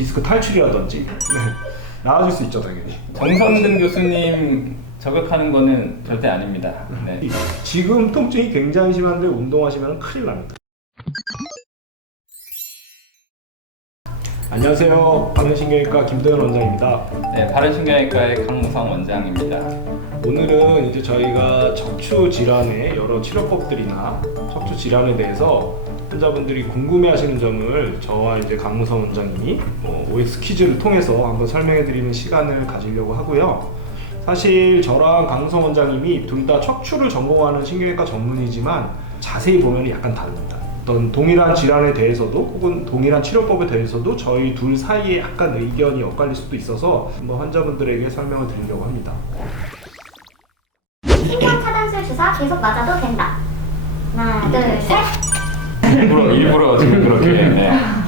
디스크 탈출이라든지 나아질 수 있죠, 당연히. 정선근 교수님 저격하는 거는 절대 아닙니다. 네. 지금 통증이 굉장히 심한데 운동하시면 큰일 납니다. 안녕하세요. 바른신경외과 김도현 원장입니다. 네, 바른신경외과의 강무성 원장입니다. 오늘은 이제 저희가 척추 질환의 여러 치료법들이나 척추 질환에 대해서 환자분들이 궁금해하시는 점을 저와 이제 강무성 원장님이 OX 퀴즈를 통해서 한번 설명해드리는 시간을 가지려고 하고요. 사실 저랑 강무성 원장님이 둘 다 척추를 전공하는 신경외과 전문이지만 자세히 보면 약간 다릅니다. 어떤 동일한 질환에 대해서도 혹은 동일한 치료법에 대해서도 저희 둘 사이에 약간 의견이 엇갈릴 수도 있어서 한번 환자분들에게 설명을 드리려고 합니다. 신경 차단술 주사 계속 맞아도 된다. 하나, 둘, 셋. 일부러 지금 그렇게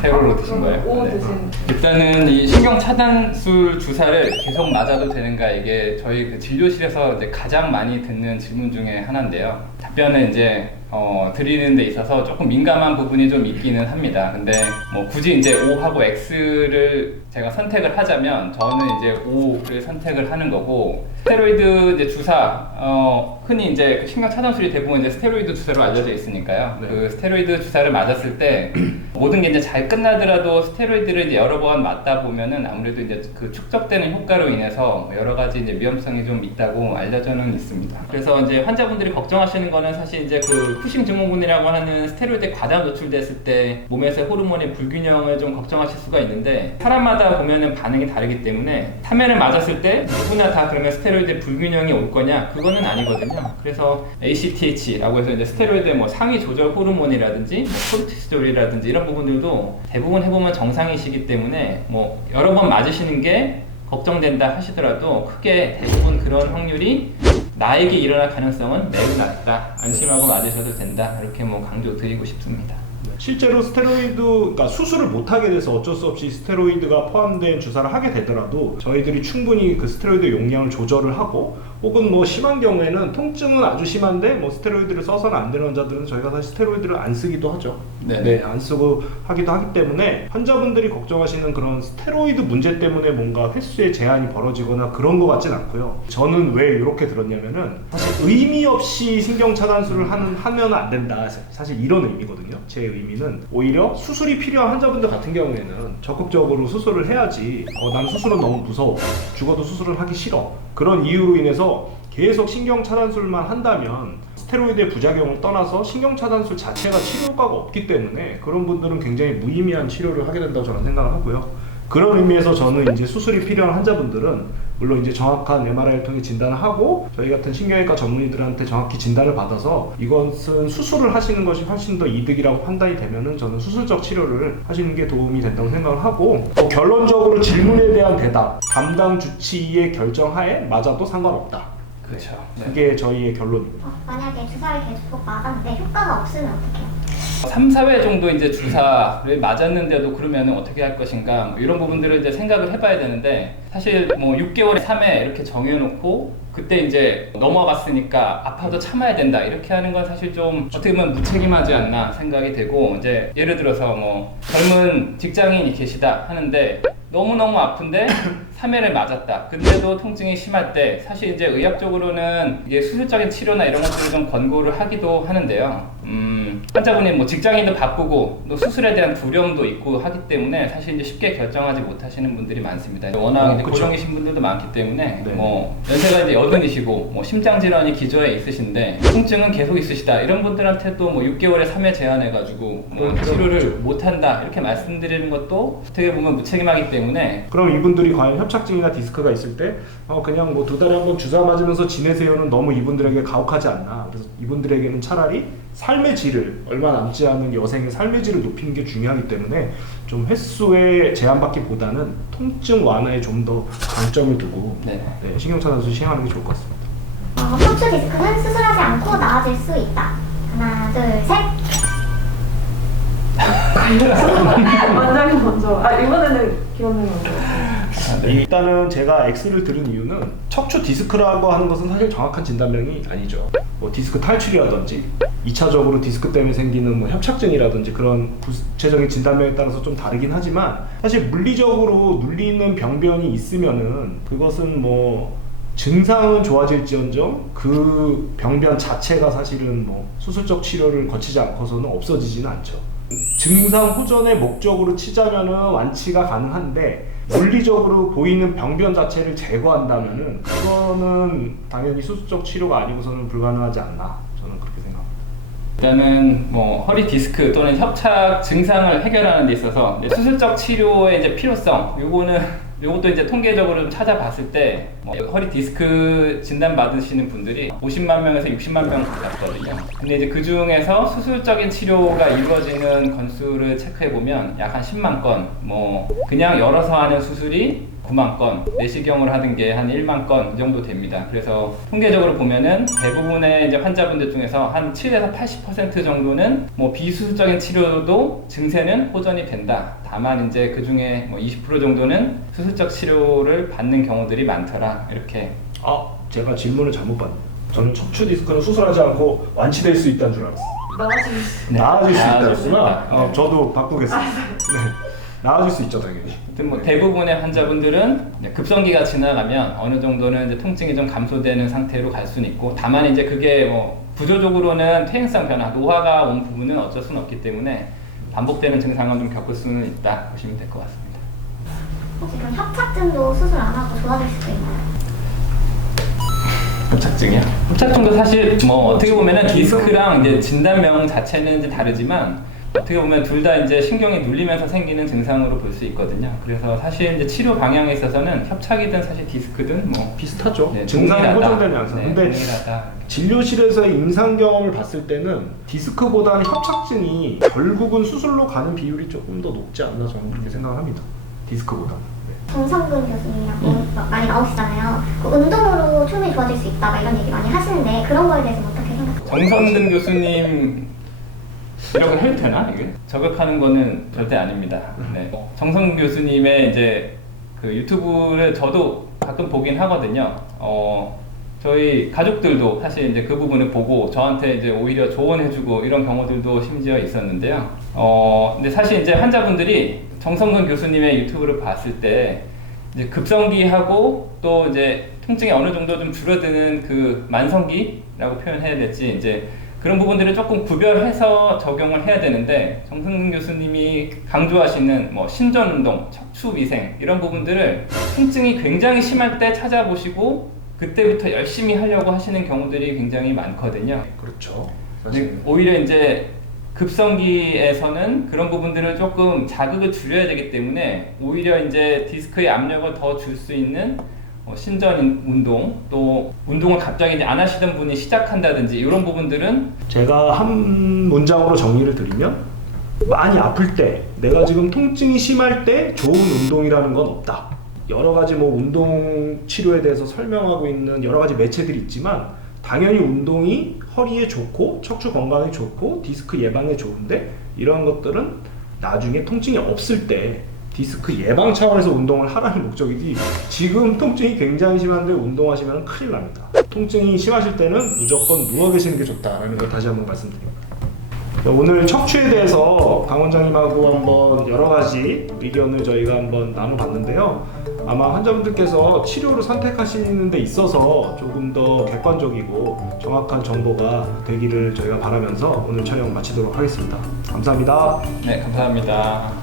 세로로 드신 거예요? 오 네. 드신. 일단은 이 신경 차단술 주사를 계속 맞아도 되는가, 이게 저희 그 진료실에서 이제 가장 많이 듣는 질문 중에 하나인데요. 답변을 이제 드리는 데 있어서 조금 민감한 부분이 좀 있기는 합니다. 근데 뭐 굳이 이제 O하고 X를 제가 선택을 하자면 저는 이제 O를 선택을 하는 거고, 스테로이드 이제 주사, 흔히 이제 그 신경 차단술이 대부분 이제 스테로이드 주사로 알려져 있으니까요. 네. 그 스테로이드 주사를 맞았을 때 모든 게 이제 잘 끝나더라도 스테로이드를 이제 여러 번 맞다 보면은 아무래도 이제 그 축적되는 효과로 인해서 여러 가지 이제 위험성이 좀 있다고 알려져는 있습니다. 그래서 이제 환자분들이 걱정하시는 거는 사실 이제 그 쿠싱 증후군이라고 하는 스테로이드에 과다 노출됐을 때 몸에서 호르몬의 불균형을 좀 걱정하실 수가 있는데, 사람마다 보면은 반응이 다르기 때문에 3회를 맞았을 때 누구나 다 그러면 스테로이드 불균형이 올 거냐? 그거는 아니거든요. 그래서 ACTH라고 해서 이제 스테로이드의 뭐 상위 조절 호르몬이라든지 뭐 코르티솔이라든지 이런 부분들도 대부분 해보면 정상이시기 때문에 뭐 여러 번 맞으시는 게 걱정된다 하시더라도 크게 대부분 그런 확률이 나에게 일어날 가능성은 매우 낮다. 안심하고 맞으셔도 된다. 이렇게 뭐 강조드리고 싶습니다. 실제로 스테로이드, 그러니까 수술을 못하게 돼서 어쩔 수 없이 스테로이드가 포함된 주사를 하게 되더라도 저희들이 충분히 그 스테로이드 용량을 조절을 하고, 혹은 뭐 심한 경우에는 통증은 아주 심한데 뭐 스테로이드를 써서는 안 되는 환자들은 저희가 사실 스테로이드를 안 쓰기도 하죠. 네. 안 쓰고 하기도 하기 때문에 환자분들이 걱정하시는 그런 스테로이드 문제 때문에 뭔가 횟수의 제한이 벌어지거나 그런 것 같진 않고요. 저는 왜 이렇게 들었냐면은 사실 의미 없이 신경 차단술을 하면 안 된다. 사실 이런 의미거든요. 제 의미는 오히려 수술이 필요한 환자분들 같은 경우에는 적극적으로 수술을 해야지, 난 수술은 너무 무서워, 죽어도 수술을 하기 싫어, 그런 이유로 인해서 계속 신경 차단술만 한다면 스테로이드의 부작용을 떠나서 신경 차단술 자체가 치료 효과가 없기 때문에 그런 분들은 굉장히 무의미한 치료를 하게 된다고 저는 생각을 하고요. 그런 의미에서 저는 이제 수술이 필요한 환자분들은 물론 이제 정확한 MRI를 통해 진단을 하고 저희 같은 신경외과 전문의들한테 정확히 진단을 받아서 이것은 수술을 하시는 것이 훨씬 더 이득이라고 판단이 되면은 저는 수술적 치료를 하시는 게 도움이 된다고 생각을 하고, 결론적으로 질문에 대한 대답, 담당 주치의의 결정하에 맞아도 상관없다. 그렇죠. 그게 저희의 결론입니다. 만약에 주사를 계속 맞았는데 효과가 없으면 어떡해요? 3, 4회 정도 이제 주사를 맞았는데도 그러면 어떻게 할 것인가, 뭐 이런 부분들을 이제 생각을 해봐야 되는데, 사실 뭐 6개월에 3회 이렇게 정해놓고 그때 이제 넘어갔으니까 아파도 참아야 된다 이렇게 하는 건 사실 좀 어떻게 보면 무책임하지 않나 생각이 되고, 이제 예를 들어서 뭐 젊은 직장인이 계시다 하는데 너무너무 아픈데 3회를 맞았다. 근데도 통증이 심할 때 사실 이제 의학적으로는 이게 수술적인 치료나 이런 것들을 좀 권고를 하기도 하는데요. 환자분이 뭐 직장인도 바쁘고 또 수술에 대한 두려움도 있고 하기 때문에 사실 이제 쉽게 결정하지 못하시는 분들이 많습니다. 워낙 이제 그쵸. 고령이신 분들도 많기 때문에 네. 뭐 연세가 이제 여든이시고 뭐 심장 질환이 기저에 있으신데 통증은 계속 있으시다 이런 분들한테도 뭐 6개월에 3회 제한해가지고 뭐 치료를 못한다 이렇게 말씀드리는 것도 어떻게 보면 무책임하기 때문에. 그럼 이분들이 과연 협착증이나 디스크가 있을 때 그냥 뭐 2달에 한 번 주사 맞으면서 지내세요는 너무 이분들에게 가혹하지 않나. 그래서 이분들에게는 차라리 삶의 질을, 얼마 남지 않은 여생의 삶의 질을 높이는 게 중요하기 때문에 좀 횟수에 제한받기보다는 통증 완화에 좀 더 강점을 두고 신경차단술 시행하는 게 좋을 것 같습니다. 척추 디스크는 수술하지 않고 나아질 수 있다. 하나, 둘, 셋. 원장님 먼저. 이번에는 기원님 먼저. 일단은 제가 X를 들은 이유는 척추 디스크라고 하는 것은 사실 정확한 진단명이 아니죠. 뭐 디스크 탈출이라든지 2차적으로 디스크 때문에 생기는 뭐 협착증이라든지 그런 구체적인 진단명에 따라서 좀 다르긴 하지만 사실 물리적으로 눌리는 병변이 있으면은 그것은 뭐 증상은 좋아질지언정 그 병변 자체가 사실은 뭐 수술적 치료를 거치지 않고서는 없어지지는 않죠. 증상 호전의 목적으로 치자면은 완치가 가능한데 물리적으로 보이는 병변 자체를 제거한다면은 그거는 당연히 수술적 치료가 아니고서는 불가능하지 않나 저는 그렇게 생각합니다. 일단은 뭐 허리 디스크 또는 협착 증상을 해결하는 데 있어서 이제 수술적 치료의 이제 필요성 요것도 이제 통계적으로 좀 찾아봤을 때 뭐 허리 디스크 진단 받으시는 분들이 50만 명에서 60만 명 가깝거든요. 근데 이제 그 중에서 수술적인 치료가 이루어지는 건수를 체크해 보면 약 한 10만 건, 뭐 그냥 열어서 하는 수술이 9만 건, 내시경을 하는 게 한 1만 건 이 정도 됩니다. 그래서 통계적으로 보면은 대부분의 이제 환자분들 중에서 한 7에서 80% 정도는 뭐 비수술적인 치료도 증세는 호전이 된다. 다만 이제 그 중에 뭐 20% 정도는 수술적 치료를 받는 경우들이 많더라. 이렇게. 제가 질문을 잘못 봤네요. 저는 척추 디스크는 수술하지 않고 완치될 수 있다는 줄 알았어요. 나아질 수 있다구나. 저도 바꾸겠습니다. 네. 나아질 수 있죠 당연히. 아무튼 뭐 대부분의 환자분들은 이제 급성기가 지나가면 어느 정도는 이제 통증이 좀 감소되는 상태로 갈 수는 있고, 다만 이제 그게 뭐 구조적으로는 퇴행성 변화, 노화가 온 부분은 어쩔 수는 없기 때문에 반복되는 증상은 좀 겪을 수는 있다 보시면 될 것 같습니다. 혹시 그럼 협착증도 수술 안 하고 좋아질 수도 있나요? 협착증이요? 협착증도 사실 뭐 어떻게 보면은 디스크랑 이제 진단명 자체는 이제 다르지만 어떻게 보면 둘 다 이제 신경이 눌리면서 생기는 증상으로 볼 수 있거든요. 그래서 사실 이제 치료 방향에 있어서는 협착이든 사실 디스크든 뭐 비슷하죠. 네, 증상이 동일하다. 호전되는 양상. 네, 근데 동일하다. 진료실에서의 임상 경험을 봤을 때는 디스크보다는 협착증이 결국은 수술로 가는 비율이 조금 더 높지 않나 저는 그렇게 생각합니다. 디스크보다는. 네. 정성근 교수님이랑 많이 나오시잖아요. 그 운동으로 충분히 좋아질 수 있다 막 이런 얘기 많이 하시는데 그런 거에 대해서 어떻게 생각하세요? 정성근 교수님 이라고 해도 되나 이게? 저격하는 거는 절대 아닙니다. 네. 정성근 교수님의 이제 그 유튜브를 저도 가끔 보긴 하거든요. 저희 가족들도 사실 이제 그 부분을 보고 저한테 이제 오히려 조언해주고 이런 경우들도 심지어 있었는데요. 근데 사실 이제 환자분들이 정성근 교수님의 유튜브를 봤을 때 이제 급성기하고 또 이제 통증이 어느 정도 좀 줄어드는 그 만성기라고 표현해야 될지 이제 그런 부분들을 조금 구별해서 적용을 해야 되는데, 정승근 교수님이 강조하시는 뭐 신전운동, 척추위생 이런 부분들을 통증이 굉장히 심할 때 찾아보시고 그때부터 열심히 하려고 하시는 경우들이 굉장히 많거든요. 그렇죠. 근데 오히려 이제 급성기에서는 그런 부분들을 조금 자극을 줄여야 되기 때문에 오히려 이제 디스크의 압력을 더 줄 수 있는 신전 운동, 또 운동을 갑자기 이제 안 하시던 분이 시작한다든지 이런 부분들은 제가 한 문장으로 정리를 드리면 많이 아플 때, 내가 지금 통증이 심할 때 좋은 운동이라는 건 없다. 여러 가지 뭐 운동 치료에 대해서 설명하고 있는 여러 가지 매체들이 있지만 당연히 운동이 허리에 좋고 척추 건강에 좋고 디스크 예방에 좋은데 이런 것들은 나중에 통증이 없을 때 디스크 예방 차원에서 운동을 하라는 목적이지 지금 통증이 굉장히 심한데 운동하시면 큰일 납니다. 통증이 심하실 때는 무조건 누워 계시는 게 좋다라는 걸 다시 한번 말씀드립니다. 오늘 척추에 대해서 강 원장님하고 한번 여러 가지 의견을 저희가 한번 나눠봤는데요. 아마 환자분들께서 치료를 선택하시는 데 있어서 조금 더 객관적이고 정확한 정보가 되기를 저희가 바라면서 오늘 촬영 마치도록 하겠습니다. 감사합니다. 네, 감사합니다.